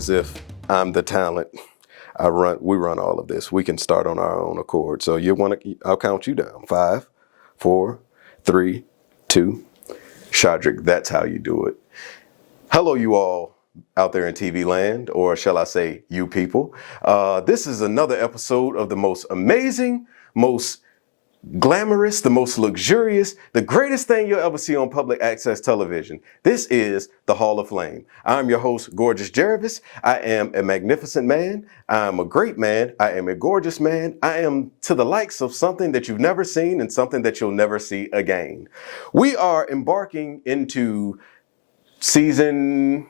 as if I'm the talent. We run all of this. We can start on our own accord. So I'll count you down. 5, 4, 3, 2. Shadrick, that's how you do it. Hello, you all out there in TV land, or shall I say, you people. This is another episode of the most amazing, most glamorous, the most luxurious, the greatest thing you'll ever see on public access television. This is the Hall of Flame. I'm your host, Gorgeous Geravis. I am a magnificent man. I am a great man. I am a gorgeous man. I am to the likes of something that you've never seen and something that you'll never see again. We are embarking into Season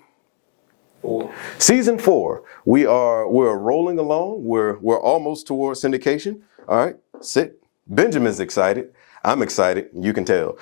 4. We're rolling along. We're almost towards syndication. All right, sit. Benjamin's excited. I'm excited. You can tell.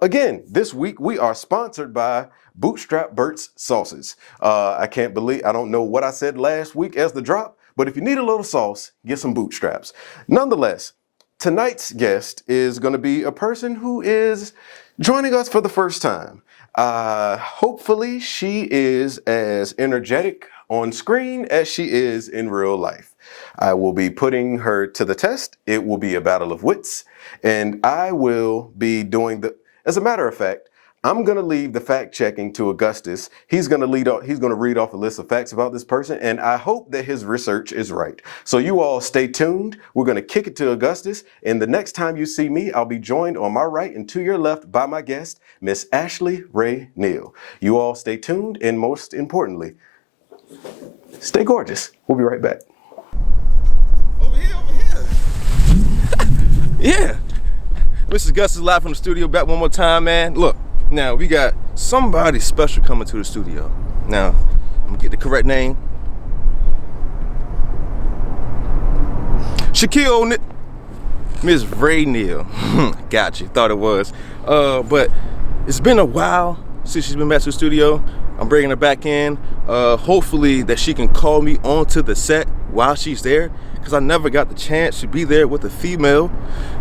Again, this week we are sponsored by Bootstrap Bert's Sauces. I don't know what I said last week as the drop, but if you need a little sauce, get some Bootstraps. Nonetheless, tonight's guest is going to be a person who is joining us for the first time. Hopefully she is as energetic on screen as she is in real life. I will be putting her to the test. It will be a battle of wits, and I will be as a matter of fact, I'm going to leave the fact checking to Augustus. He's going to read off a list of facts about this person, and I hope that his research is right. So you all stay tuned. We're going to kick it to Augustus, and the next time you see me, I'll be joined on my right and to your left by my guest, Miss Ashley Raeneil. You all stay tuned, and most importantly, stay gorgeous. We'll be right back. Over here. Yeah. Mrs. Gus is live from the studio, back one more time, man. Look, now we got somebody special coming to the studio. Now, I'm gonna get the correct name. Shaquille, Miss Raeneil. Gotcha, thought it was. But it's been a while since she's been back to the studio. I'm bringing her back in. Hopefully that she can call me onto the set while she's there, because I never got the chance to be there with a female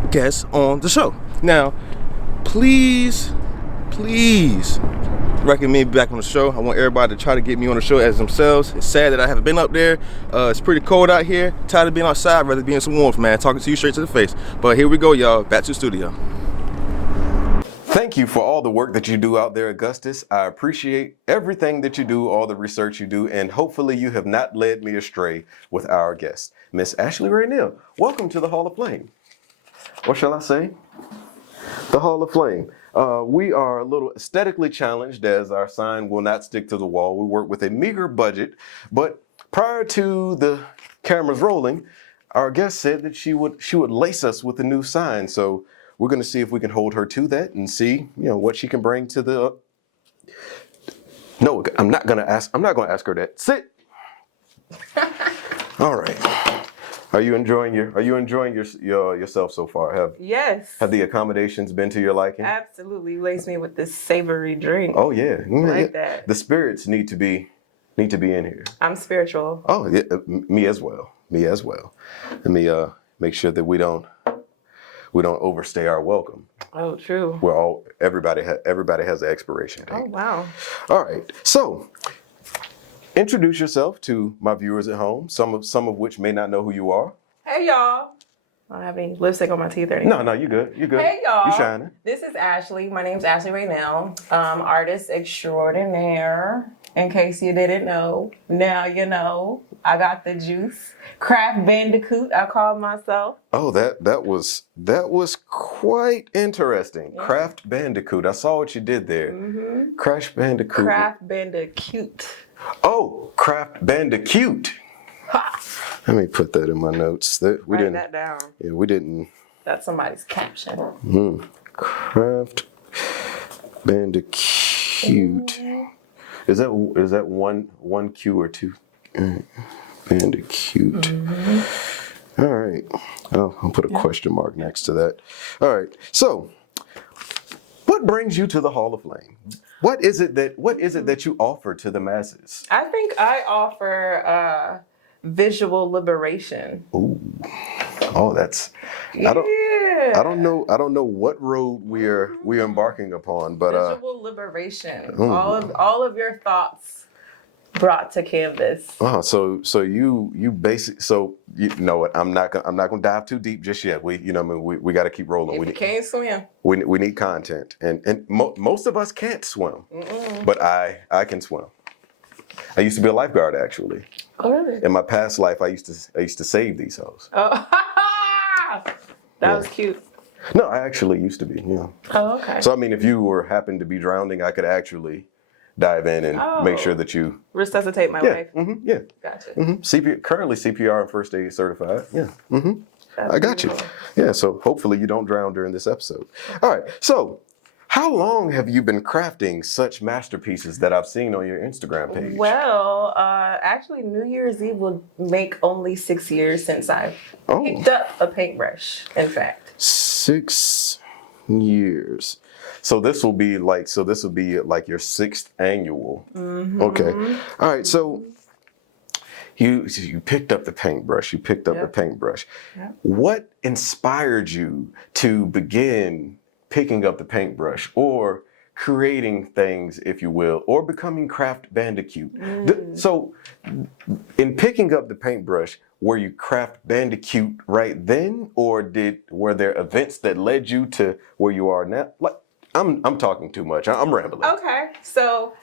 guest on the show. Now, please recommend me back on the show. I want everybody to try to get me on the show as themselves. It's sad that I haven't been up there. It's pretty cold out here. Tired of being outside, rather be in some warmth, man. Talking to you straight to the face. But here we go, y'all. Back to the studio. Thank you for all the work that you do out there, Augustus. I appreciate everything that you do, all the research you do, and hopefully you have not led me astray with our guest, Miss Ashley Raeneil. Welcome to the Hall of Flame. What shall I say? The Hall of Flame. We are a little aesthetically challenged, as our sign will not stick to the wall. We work with a meager budget, but prior to the cameras rolling, our guest said that she would lace us with a new sign. So we're going to see if we can hold her to that and see, what she can bring to the. No, I'm not going to ask her that. Sit. All right. Are you enjoying yourself so far? Yes. Have the accommodations been to your liking? Absolutely. Lace me with this savory drink. Oh yeah. That. The spirits need to be in here. I'm spiritual. Oh yeah, me as well. Let me make sure that we don't overstay our welcome. Oh, true. Everybody has an expiration date. Oh, wow. All right. So, introduce yourself to my viewers at home, some of which may not know who you are. Hey, y'all. I don't have any lipstick on my teeth or anything. No, you good. Hey, y'all. You shining. This is Ashley. My name's Ashley Raeneil. Artist extraordinaire. In case you didn't know, now you know. I got the juice. Craft Bandicute, I call myself. Oh, that was quite interesting. Yeah. Craft Bandicoot. I saw what you did there. Mm-hmm. Craft Bandicoot. Craft Bandicute. Oh, Craft Bandicute. Ha. Let me put that in my notes. Write that down. Yeah, we didn't. That's somebody's caption. Craft Bandicoot. Mm-hmm. Is that one Q or two? Bandicute. Mm-hmm. All right. I'll put a question mark next to that. All right. So, what brings you to the Hall of Flame? What is it that you offer to the masses? I think I offer visual liberation. Ooh. Oh, that's. Yeah. I don't know what road we're embarking upon, but visual liberation. All of your thoughts brought to canvas. So you basic. So you know what? I'm not gonna dive too deep just yet. We got to keep rolling. If you can't swim. We need content, and most of us can't swim, but I can swim. I used to be a lifeguard actually. Oh really? In my past life, I used to save these hoes. Oh, that was cute. No, I actually used to be. Yeah. Oh okay. So I mean, if you happened to be drowning, I could actually dive in and make sure that you resuscitate my life. Yeah. Gotcha. Currently CPR and first aid certified. Yeah. That's I got beautiful. you. Yeah. So hopefully you don't drown during this episode. All right. So how long have you been crafting such masterpieces that I've seen on your Instagram page? Well, actually, New Year's Eve will make only 6 years since I picked up a paintbrush. In fact, 6 years. So this will be like your 6th annual. Okay. All right. So you picked up the paintbrush. Yep. What inspired you to begin picking up the paintbrush or creating things, if you will, or becoming Craft Bandicute? So in picking up the paintbrush, were you Craft Bandicute right then, or were there events that led you to where you are now? Like, I'm talking too much. I'm rambling. okay. So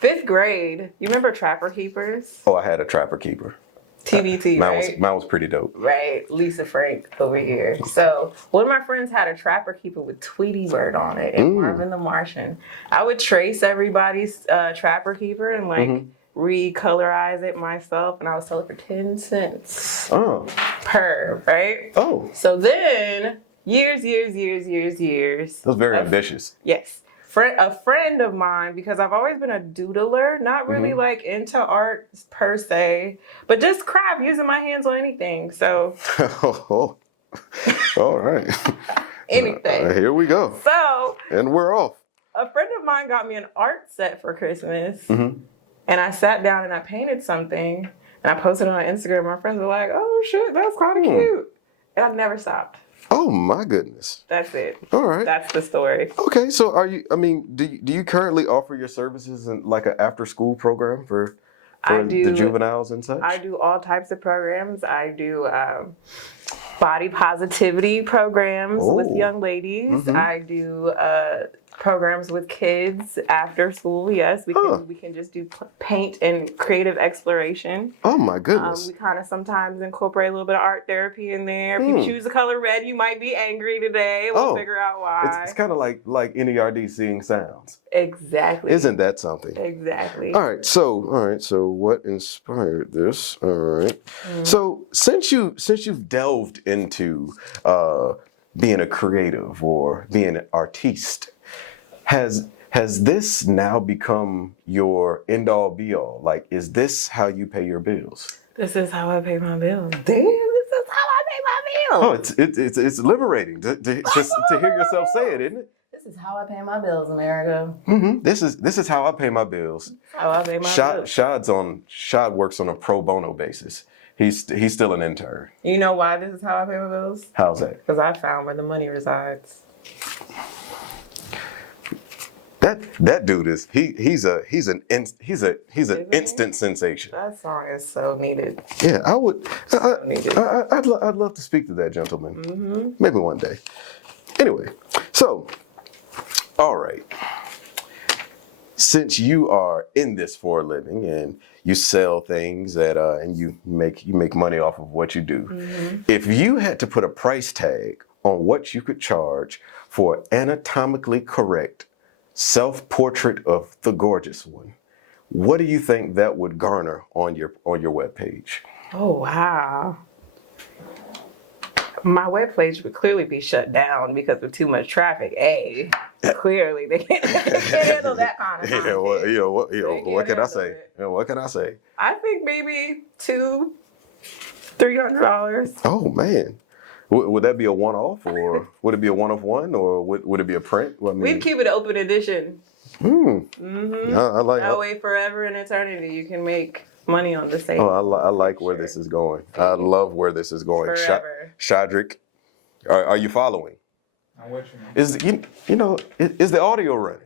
5th grade, you remember Trapper Keepers? Oh, I had a Trapper Keeper. TBT, right? Mine was pretty dope. Right, Lisa Frank over here. So one of my friends had a Trapper Keeper with Tweety Bird on it and Marvin the Martian. I would trace everybody's Trapper Keeper and recolorize it myself, and I would sell it for 10 cents per, right? Oh. So then, years. That was very ambitious. Yes. A friend of mine, because I've always been a doodler, not really like into art per se, but just craft, using my hands on anything. So, all right. anything. Here we go. So, and we're off. A friend of mine got me an art set for Christmas, and I sat down and I painted something, and I posted it on Instagram. My friends were like, "Oh shit, that's kind of cute," and I never stopped. Oh my goodness. That's it. All right. That's the story. Okay, so do you currently offer your services in like an after school program for the juveniles and such? I do all types of programs. I do body positivity programs with young ladies. I do programs with kids after school. Yes, we can just do paint and creative exploration. Oh my goodness. We kind of sometimes incorporate a little bit of art therapy in there. If you choose the color red, you might be angry today. We'll figure out why. It's kind of like NERD seeing sounds. Exactly. Isn't that something? Exactly. All right. So what inspired this? All right. So since you've delved into being a creative or being an artiste, has this now become your end all be all? Like, is this how you pay your bills? This is how I pay my bills. Damn, this is how I pay my bills. Oh, it's liberating to hear yourself say it, isn't it? This is how I pay my bills, America. This is how I pay my bills. How I pay my bills. Shad works on a pro bono basis. He's still an intern. You know why this is how I pay my bills? How's that? Because I found where the money resides. That dude is he's an instant sensation. That song is so needed. Yeah, I'd love to speak to that gentleman. Maybe one day. Anyway, so all right. Since you are in this for a living and you sell things and you make money off of what you do, if you had to put a price tag on what you could charge for anatomically correct self-portrait of the gorgeous one, what do you think that would garner on your webpage? Oh wow. My webpage would clearly be shut down because of too much traffic. Clearly they can't handle that kind of content. What can I say? What can I say? I think maybe $200-$300. Oh man. Would that be a one-off, or would it be a one-of-one, or would it be a print? Well, I mean, we'd keep it open edition. I like that way forever and eternity you can make money on the same. Oh, I like where this is going. I love where this is going. Forever. Shadrick, are you following? I'm watching. Is the audio running?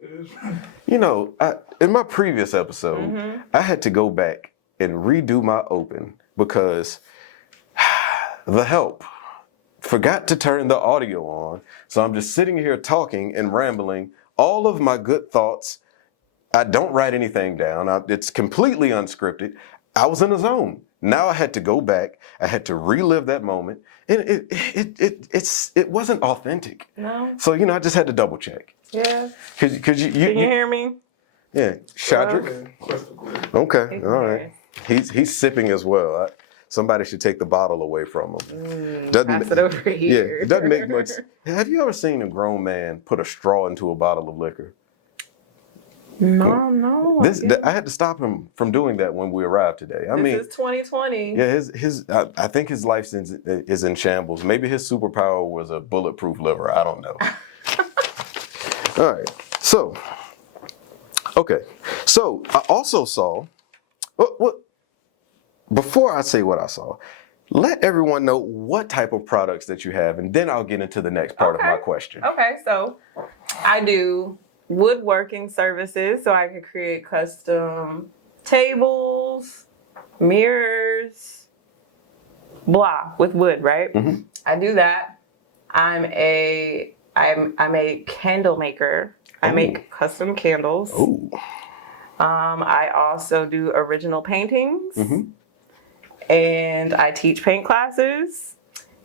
You know, in my previous episode, I had to go back and redo my open because the help forgot to turn the audio on. So I'm just sitting here talking and rambling all of my good thoughts. I don't write anything down. It's completely unscripted. I was in a zone. Now I had to go back. I had to relive that moment, and it wasn't authentic. No. So I just had to double check. Yeah. Cause you Can you hear me? Yeah, Shadrick. Okay, all right. He's sipping as well. Somebody should take the bottle away from him. Pass it over here. Yeah, it doesn't make much. Have you ever seen a grown man put a straw into a bottle of liquor? No. I had to stop him from doing that when we arrived today. This is 2020. Yeah, I think his life is in shambles. Maybe his superpower was a bulletproof liver. I don't know. All right. So I also saw. What? Before I say what I saw, let everyone know what type of products that you have, and then I'll get into the next part of my question. Okay, so I do woodworking services, so I can create custom tables, mirrors, blah, with wood, right? Mm-hmm. I do that. I'm a candle maker. I make custom candles. Ooh. I also do original paintings. Mm-hmm. And I teach paint classes,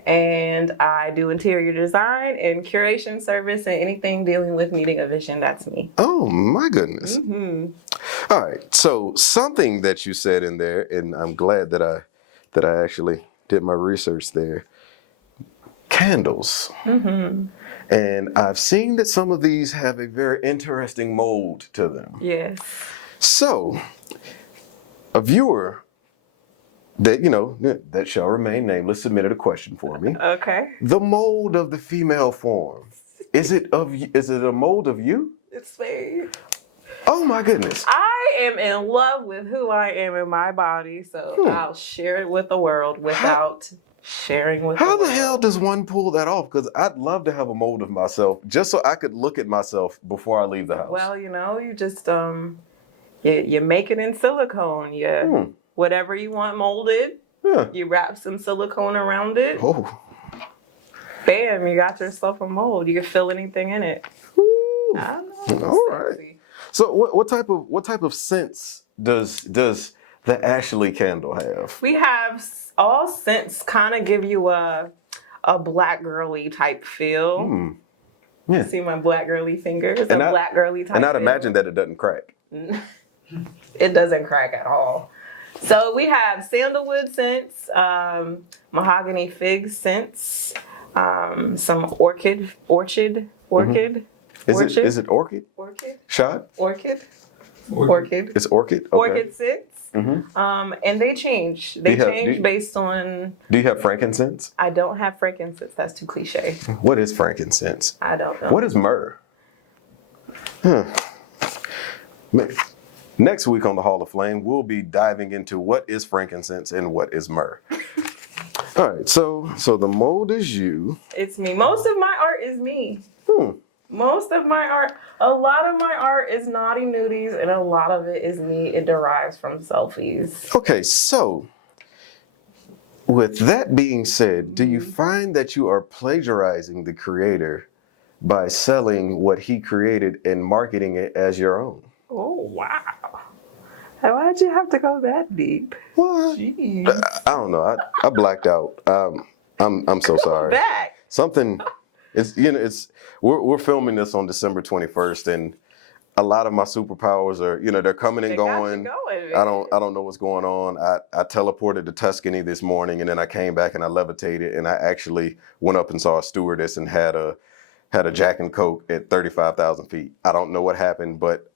and I do interior design and curation service and anything dealing with meeting a vision. That's me. Oh my goodness. Mm-hmm. All right. So something that you said in there, and I'm glad that I actually did my research there. Candles. Mm-hmm. And I've seen that some of these have a very interesting mold to them. Yes. So a viewer that shall remain nameless submitted a question for me. Okay. The mold of the female form. Is it a mold of you? It's me. Oh my goodness. I am in love with who I am in my body, so I'll share it with the world without sharing with the world. How the hell does one pull that off? Because I'd love to have a mold of myself just so I could look at myself before I leave the house. Well, you just you make it in silicone. Whatever you want molded, you wrap some silicone around it. Oh. Bam, you got yourself a mold. You can fill anything in it. Ooh. I know. All right. So what type of scents does the Ashley candle have? We have all scents kind of give you a black girly type feel. Yeah. See my black girly fingers? Black girly type And I'd feel. imagine that it doesn't crack. It doesn't crack at all. So we have sandalwood scents, mahogany fig scents, some orchid. Is it orchid? Orchid. Shot? Orchid. It's orchid? Okay. Orchid scents. And they change. They change based on. Do you have frankincense? I don't have frankincense. That's too cliche. What is frankincense? I don't know. What is myrrh? Next week on the Hall of Flame, we'll be diving into what is frankincense and what is myrrh. All right, so the mold is you. It's me. Most of my art is me. Most of my art, a lot of my art is naughty nudies, and a lot of it is me. It derives from selfies. Okay, so with that being said, do you find that you are plagiarizing the creator by selling what he created and marketing it as your own? Oh, wow. Why'd you have to go that deep? What? Jeez. I don't know. I blacked out. I'm so sorry. Back. Something. We're filming this on December 21st, and a lot of my superpowers are they're coming and going. I don't know what's going on. I teleported to Tuscany this morning, and then I came back and I levitated, and I actually went up and saw a stewardess and had a Jack and Coke at 35,000 feet. I don't know what happened, but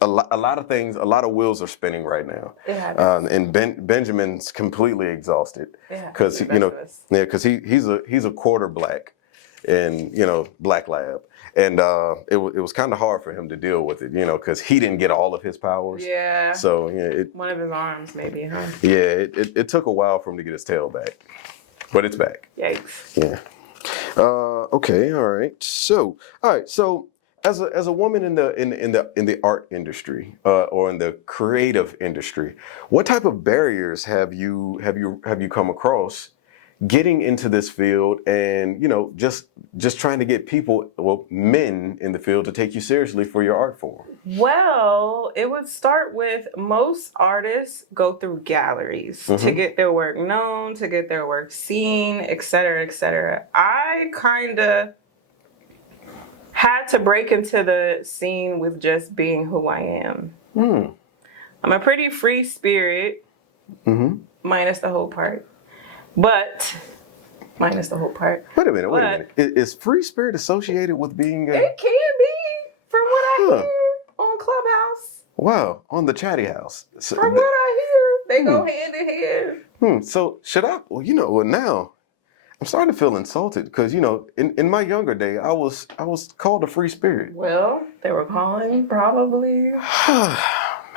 a lot of things, a lot of wheels are spinning right now. It happens. And Benjamin's completely exhausted because he's a quarter black, and black lab, and it was kind of hard for him to deal with it, because he didn't get all of his powers. Yeah. So one of his arms maybe, huh? Yeah, it took a while for him to get his tail back, but it's back. Yikes. Yeah. Okay. All right. So as a woman in the art industry or in the creative industry, what type of barriers have you come across getting into this field, and just trying to get people, well, men in the field, to take you seriously for your art form? Well, it would start with most artists go through galleries to get their work known, to get their work seen, etc., etc. I kind of had to break into the scene with just being who I am. I'm a pretty free spirit, minus the whole part. But minus the whole part. Wait a minute. Is free spirit associated with being a... It can be, from what I hear on Clubhouse. Wow, on the Chatty House. So, from what I hear, they go hand in hand. So should I? Well, now I'm starting to feel insulted because in my younger day I was called a free spirit. Well, they were calling you probably.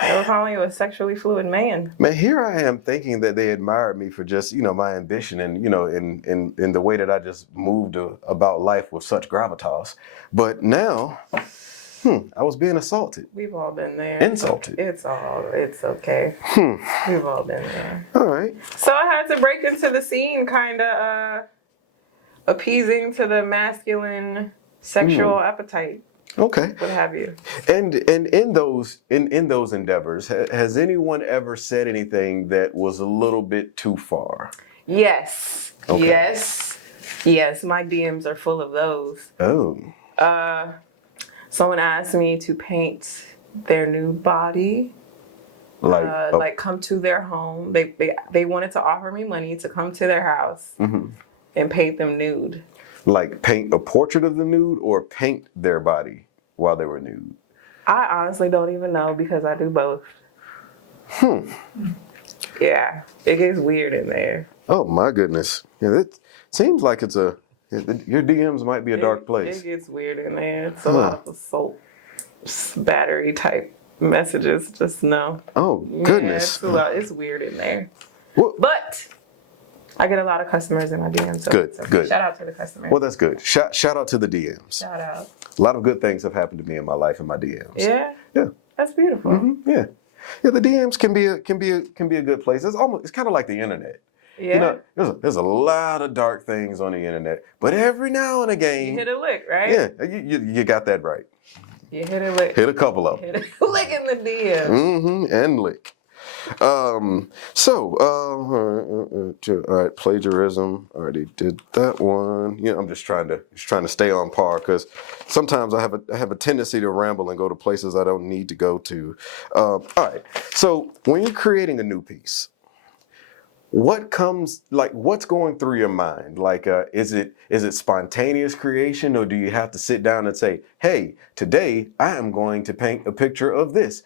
They were calling you a sexually fluid man. Man, here I am thinking that they admired me for just, my ambition and, in the way that I just moved about life with such gravitas. But now, I was being assaulted. We've all been there. Insulted. It's okay. We've all been there. All right. So I had to break into the scene, kind of appeasing to the masculine sexual appetite. Okay. What have you? And in those endeavors, has anyone ever said anything that was a little bit too far? Yes. Okay. Yes. My DMs are full of those. Oh. Someone asked me to paint their nude body. Like come to their home. They wanted to offer me money to come to their house and paint them nude. Like paint a portrait of the nude or paint their body while they were nude? I honestly don't even know because I do both. Yeah, it gets weird in there. Oh my goodness. Yeah, it seems like your DMs might be a dark place. It gets weird in there. It's a lot of assault, battery type messages. Just no. Oh goodness. Yeah, it's weird in there. Well, but I get a lot of customers in my DMs. So good. Shout out to the customers. Well, that's good. Shout out to the DMs. Shout out. A lot of good things have happened to me in my life in my DMs. Yeah. Yeah. That's beautiful. Yeah. Yeah. The DMs can be a good place. It's kind of like the internet. Yeah. There's a lot of dark things on the internet, but every now and again, You hit a lick, right? Yeah, you got that right. You hit a lick. Hit a couple of them. Hit a lick in the DM. And lick. All right, plagiarism. Already did that one. I'm just trying to stay on par because sometimes I have a tendency to ramble and go to places I don't need to go to. All right. So when you're creating a new piece, what's going through your mind? Is it spontaneous creation, or do you have to sit down and say, hey, today I am going to paint a picture of this?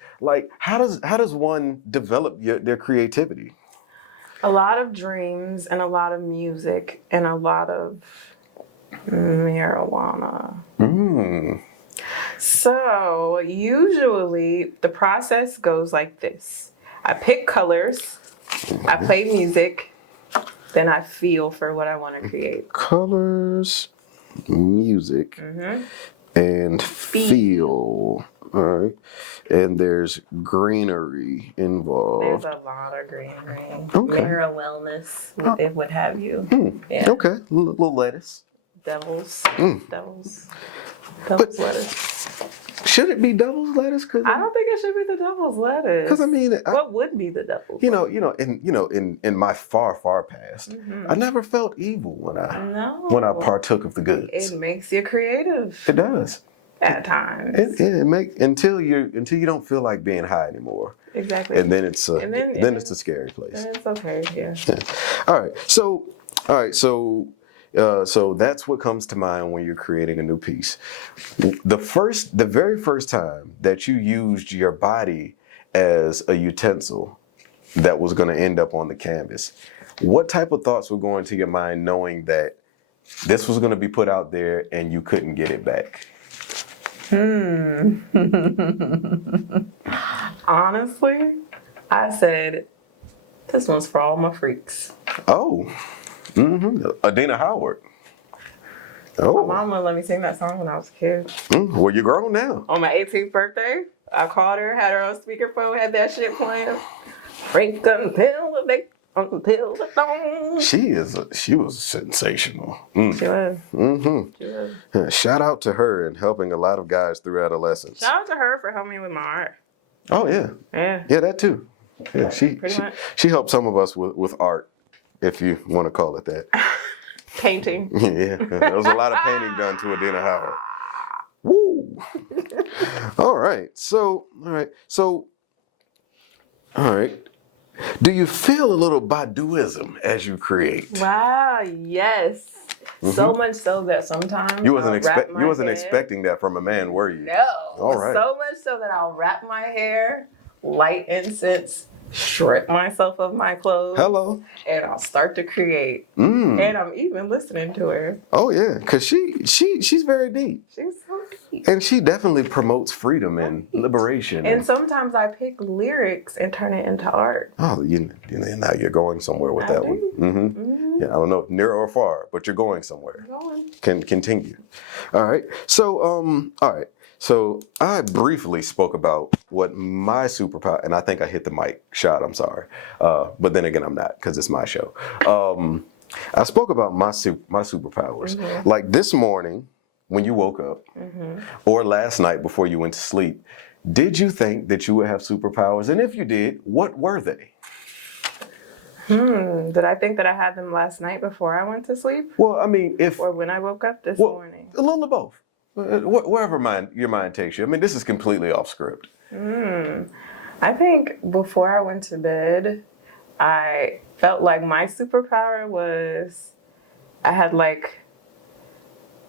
How does one develop their creativity? A lot of dreams and a lot of music and a lot of marijuana. So usually the process goes like this. I pick colors. I play music, then I feel for what I want to create. Colors, music, and feel. All right. And there's greenery involved. There's a lot of greenery. Okay. Mirror wellness, what have you. Yeah. Okay. Little lettuce. Devil's lettuce. Should it be devil's lettuce? I don't think it should be the devil's lettuce. Because what would be the devil's lettuce? In my far past, I never felt evil when I partook of the goods. It makes you creative. It does. At times. Until you don't feel like being high anymore. Exactly. And then it's a scary place. Then it's okay. Yeah. All right. So that's what comes to mind when you're creating a new piece. The very first time that you used your body as a utensil that was going to end up on the canvas, what type of thoughts were going to your mind knowing that this was going to be put out there and you couldn't get it back? Honestly, I said, this one's for all my freaks. Oh. Adina Howard. Oh. My mom wouldn't let me sing that song when I was a kid. Well, you're grown now. On my 18th birthday, I called her, had her on speakerphone, had that shit playing. Drink until the dawn. She was sensational. Mm. She was. Mm-hmm. She was. Shout out to her and helping a lot of guys through adolescence. Shout out to her for helping me with my art. Oh yeah. Yeah. Yeah, that too. Yeah, Pretty much. she helped some of us with art, if you want to call it that. Painting. Yeah, there was a lot of painting done to Adina Howard. Woo! All right. Do you feel a little Baduism as you create? Wow, yes. So much so that sometimes You wasn't head. expecting that from a man, were you? No. All right. So much so that I'll wrap my hair, light incense, strip myself of my clothes. Hello. And I'll start to create. Mm. And I'm even listening to her. Oh yeah, because she's very deep. She's so deep. And she definitely promotes freedom and liberation. And sometimes I pick lyrics and turn it into art. Oh, now you're going somewhere with that one. Mm-hmm. Yeah, I don't know, near or far, but you're going somewhere. Can continue. All right. So I briefly spoke about what my superpower, and I think I hit the mic shot. I'm sorry, but then again, I'm not because it's my show. I spoke about my superpowers. Like this morning when you woke up, or last night before you went to sleep. Did you think that you would have superpowers? And if you did, what were they? Did I think that I had them last night before I went to sleep? Well, I mean, or when I woke up this morning? A little of both. Wherever your mind takes you. I mean, this is completely off script. I think before I went to bed, I felt like my superpower was I had like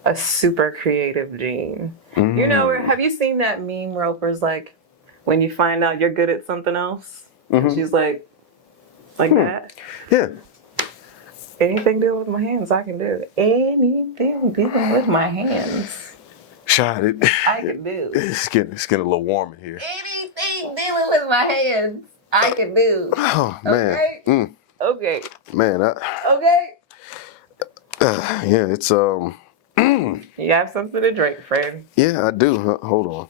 a super creative gene. You know, have you seen that meme where Oprah's like, when you find out you're good at something else? She's like that? Yeah. Anything dealing with my hands, I can do. Anything dealing with my hands. Shot it. I can do. It's getting a little warm in here. Anything dealing with my hands, I can do. Oh, man. Okay? Okay. Man, Okay. yeah, it's, You have something to drink, friend. Yeah, I do. Hold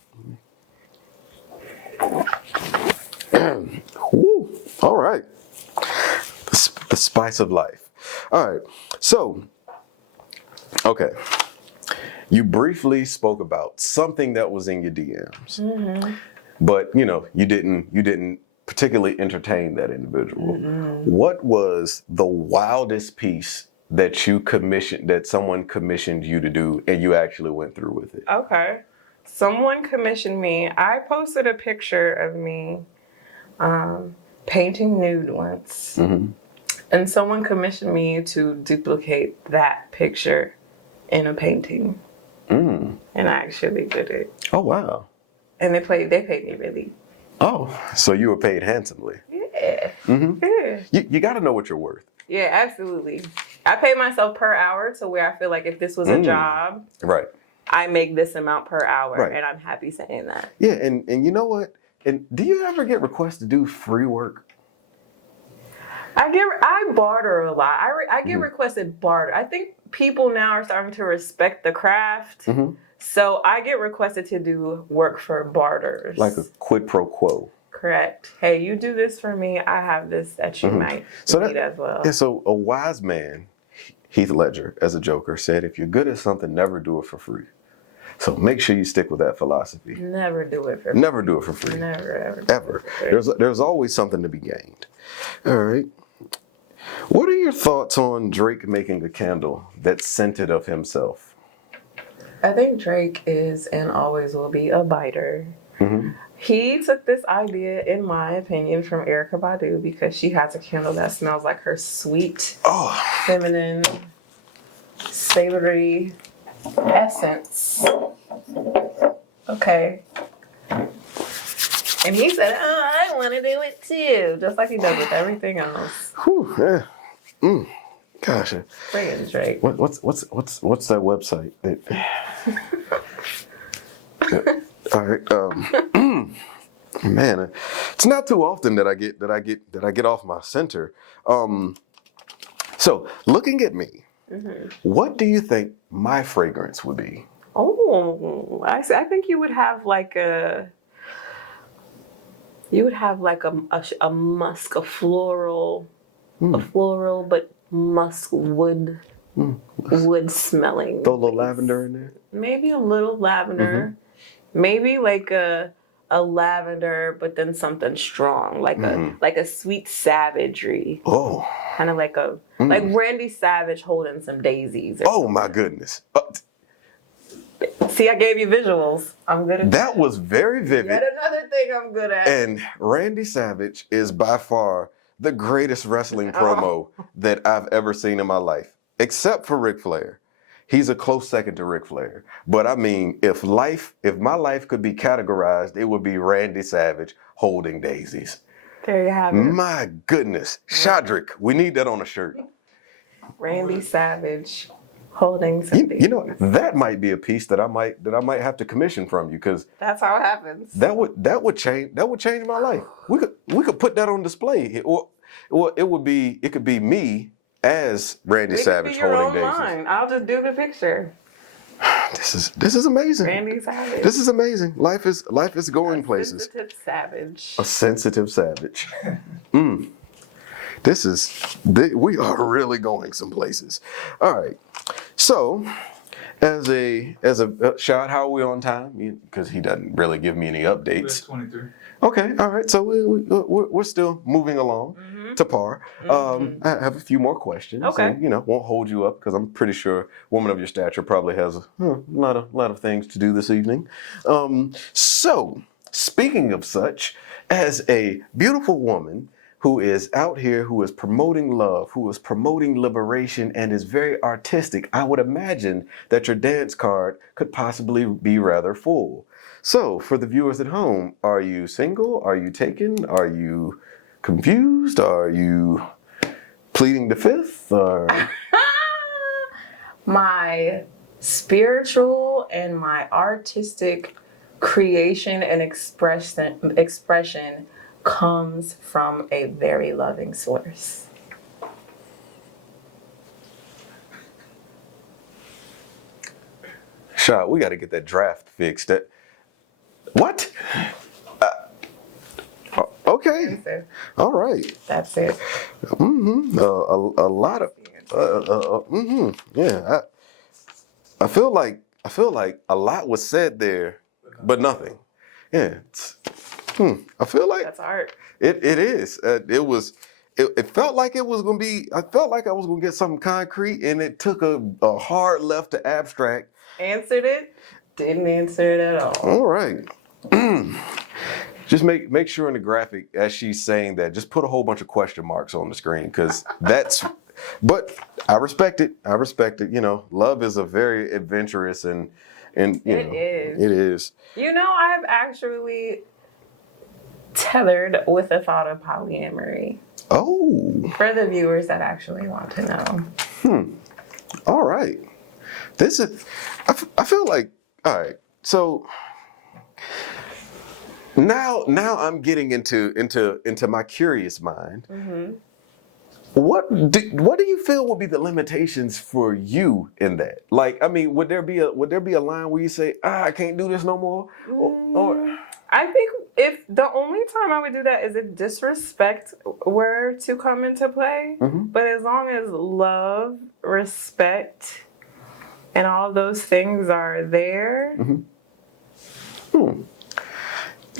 on. Woo. All right. The spice of life. All right. So, okay. You briefly spoke about something that was in your DMs, but you didn't particularly entertain that individual. What was the wildest piece that someone commissioned you to do and you actually went through with it? Okay. Someone commissioned me. I posted a picture of me painting nude once. And someone commissioned me to duplicate that picture in a painting. And I actually did it. Oh, wow. And they paid me really. Oh, so you were paid handsomely. Yeah. Yeah. You got to know what you're worth. Yeah, absolutely. I pay myself per hour to where I feel like if this was a job, right, I make this amount per hour, right. And I'm happy saying that. Yeah, and you know what? And do you ever get requests to do free work? I barter a lot. I get requested barter. I think people now are starting to respect the craft. So I get requested to do work for barters. Like a quid pro quo. Correct. Hey, you do this for me, I have this that you might need as well. Yeah, so a wise man, Heath Ledger, as a Joker, said, if you're good at something, never do it for free. So make sure you stick with that philosophy. Never do it for free. Never do it for free. Never, ever. There's always something to be gained. All right. What are your thoughts on Drake making a candle that's scented of himself? I think Drake is and always will be a biter. He took this idea, in my opinion, from Erykah Badu because she has a candle that smells like her sweet, feminine, savory essence. Okay. And he said, I want to do it too, just like he does with everything else. Whew, yeah. Gosh. Friggin' Drake. What's that website? All right. Man, it's not too often that I get off my center. So looking at me, What do you think my fragrance would be? Oh, I think you would have like a musk, a floral, but musk wood, wood smelling. Throw a little lavender in there. Maybe a little lavender. Maybe like a lavender, but then something strong, like a sweet savagery. Oh. Kind of like like Randy Savage holding some daisies. Oh my goodness. See, I gave you visuals. I'm good at That was very vivid. Yet another thing I'm good at. And Randy Savage is by far the greatest wrestling promo that I've ever seen in my life, except for Ric Flair. He's a close second to Ric Flair. But I mean, if my life could be categorized, it would be Randy Savage holding daisies. There you have it. My goodness. Shadrick, we need that on a shirt. Randy Savage holding some daisies. You know, that might be a piece that I might have to commission from you, because that's how it happens. That would change my life. We could put that on display, or it could be me as Randy Savage holding daisies. Line. I'll just do the picture. This is amazing. Randy Savage. This is amazing. Life is going places. Sensitive savage. A sensitive savage. We are really going some places. All right. So, as a shot, how are we on time? Because he doesn't really give me any updates. 23. Okay, all right. So we're still moving along to par. I have a few more questions. Okay. And, won't hold you up, because I'm pretty sure Woman of Your Stature probably has a lot of things to do this evening. So, speaking of such, as a beautiful woman who is out here, who is promoting love, who is promoting liberation, and is very artistic, I would imagine that your dance card could possibly be rather full. So, for the viewers at home, are you single? Are you taken? Are you confused? Are you pleading the fifth? Or My spiritual and my artistic creation and expression comes from a very loving source. Shot, we got to get that draft fixed. What? Okay. All right. That's it. A lot of. Yeah. I feel like a lot was said there, but nothing. Yeah. I feel like That's art. It is. It felt like it was gonna be. I felt like I was gonna get something concrete, and it took a hard left to abstract. Answered it. Didn't answer it at all. All right. Just make sure in the graphic, as she's saying that, just put a whole bunch of question marks on the screen, because that's. But I respect it. Love is a very adventurous and it is. I've actually tethered with the thought of polyamory. Oh. For the viewers that actually want to know. All right. This is. I feel like. All right. So. Now I'm getting into my curious mind. What do you feel would be the limitations for you in that? Like, I mean, would there be a line where you say, I can't do this no more? Or I think if the only time I would do that is if disrespect were to come into play. But as long as love, respect, and all of those things are there,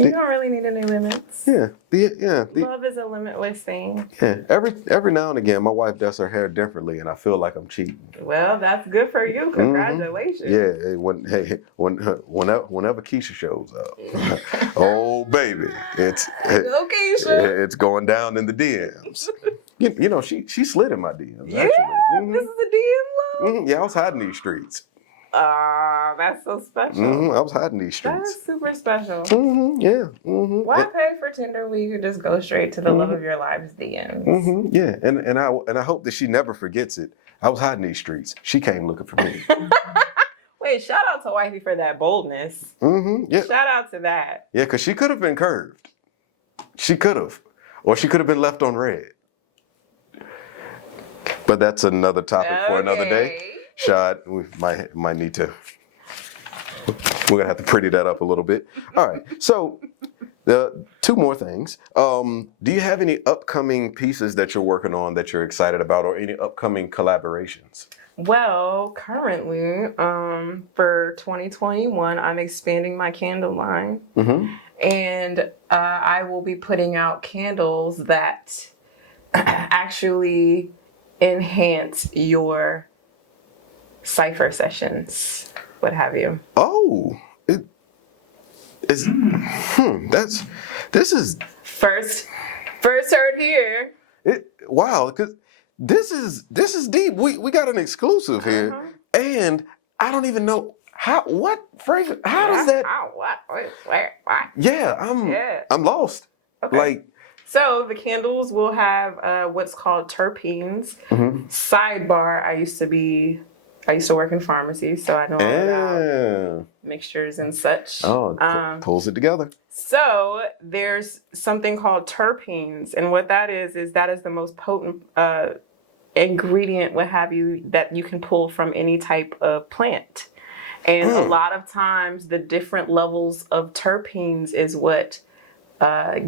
you don't really need any limits. Yeah. Love is a limitless thing. Yeah. Every now and again, my wife does her hair differently, and I feel like I'm cheating. Well, that's good for you. Congratulations. Yeah. Whenever Keisha shows up, oh baby, it's going down in the DMs. She slid in my DMs. Yeah, actually. this is a DM love. Yeah, I was hiding these streets. That's so special. I was hiding these streets. That's super special. Yeah. Why pay for Tinder when you could just go straight to the love of your life's DMs? Yeah, and I hope that she never forgets it. I was hiding these streets. She came looking for me. Wait, shout out to Wifey for that boldness. Yeah. Shout out to that. Yeah, because she could have been curved. She could have. Or she could have been left on red. But that's another topic for another day. Okay. Shad, we might need to. We're gonna have to pretty that up a little bit. All right. So, two more things. Do you have any upcoming pieces that you're working on that you're excited about, or any upcoming collaborations? Well, currently, for 2021, I'm expanding my candle line. Mm-hmm. And I will be putting out candles that actually enhance your cipher sessions, what have you. Oh, this is First heard here. wow, because this is deep. We got an exclusive here, and I don't even know how does that? Where? Yeah, I'm lost. Okay. Like, So the candles will have what's called terpenes. Sidebar, I used to work in pharmacy, so I know all about mixtures and such. Pulls it together. So there's something called terpenes, and what that is the most potent ingredient, what have you, that you can pull from any type of plant. And a lot of times the different levels of terpenes is what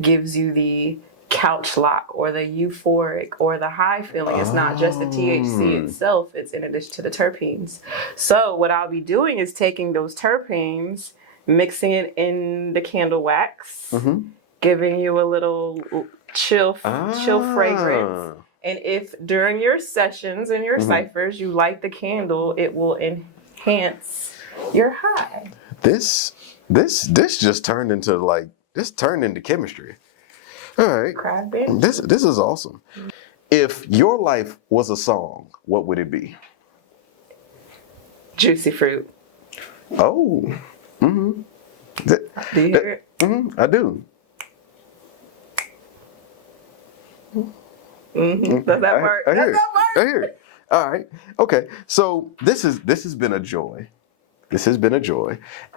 gives you the couch lock or the euphoric or the high feeling. It's not just the THC itself, it's in addition to the terpenes. So what I'll be doing is taking those terpenes, mixing it in the candle wax, giving you a little chill fragrance. And if during your sessions and your ciphers you light the candle, it will enhance your high. This just turned into chemistry. All right. Craft Bandicute. This is awesome. If your life was a song, what would it be? Juicy fruit. Oh. Mm-hmm. Do you hear it? Mm-hmm. I do. Mm-hmm. Does that work? I hear it. All right. Okay. So this has been a joy. This has been a joy.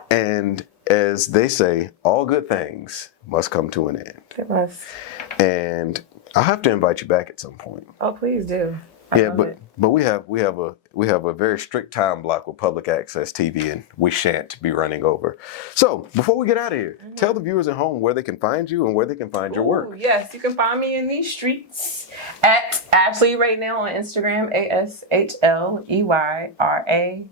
And as they say, all good things must come to an end. It must. And I'll have to invite you back at some point. Oh, please do. But we have a very strict time block with public access TV, and we shan't be running over. So before we get out of here, tell the viewers at home where they can find you and where they can find your work. Yes, you can find me in these streets at Ashley Raeneil on Instagram, ASHLEYRAENEIL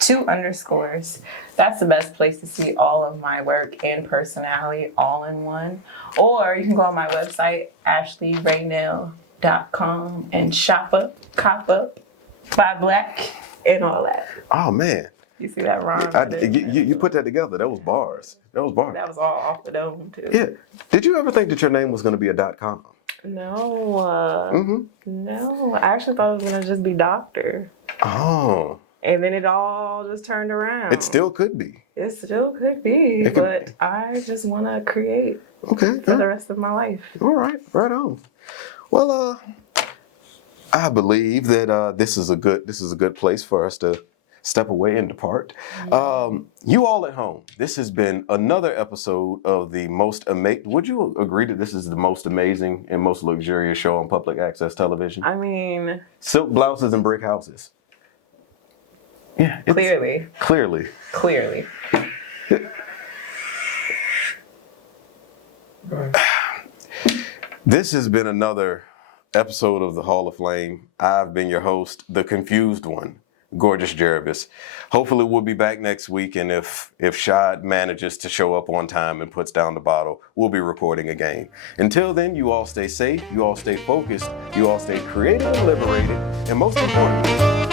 2_. That's the best place to see all of my work and personality all in one. Or you can go on my website, AshleyRaeneil.com, and shop up, cop up, buy black, and all that. Oh man. You see that rhyme? You put that together. That was bars. That was all off the dome too. Yeah. Did you ever think that your name was going to be a .com? No. No. I actually thought it was going to just be doctor. Oh. And then it all just turned around. It still could be. It still could be, but I just want to create for the rest of my life. All right. Right on. Well, I believe that this is a good place for us to step away and depart. You all at home, this has been another episode of the most amazing. Would you agree that this is the most amazing and most luxurious show on public access television? I mean, silk blouses and brick houses. Yeah, clearly. This has been another episode of the Hall of Flame. I've been your host, the confused one, Gorgeous Geravis. Hopefully we'll be back next week, and if Shad manages to show up on time and puts down the bottle, we'll be recording again. Until then, you all stay safe, you all stay focused, you all stay creative and liberated, and most importantly,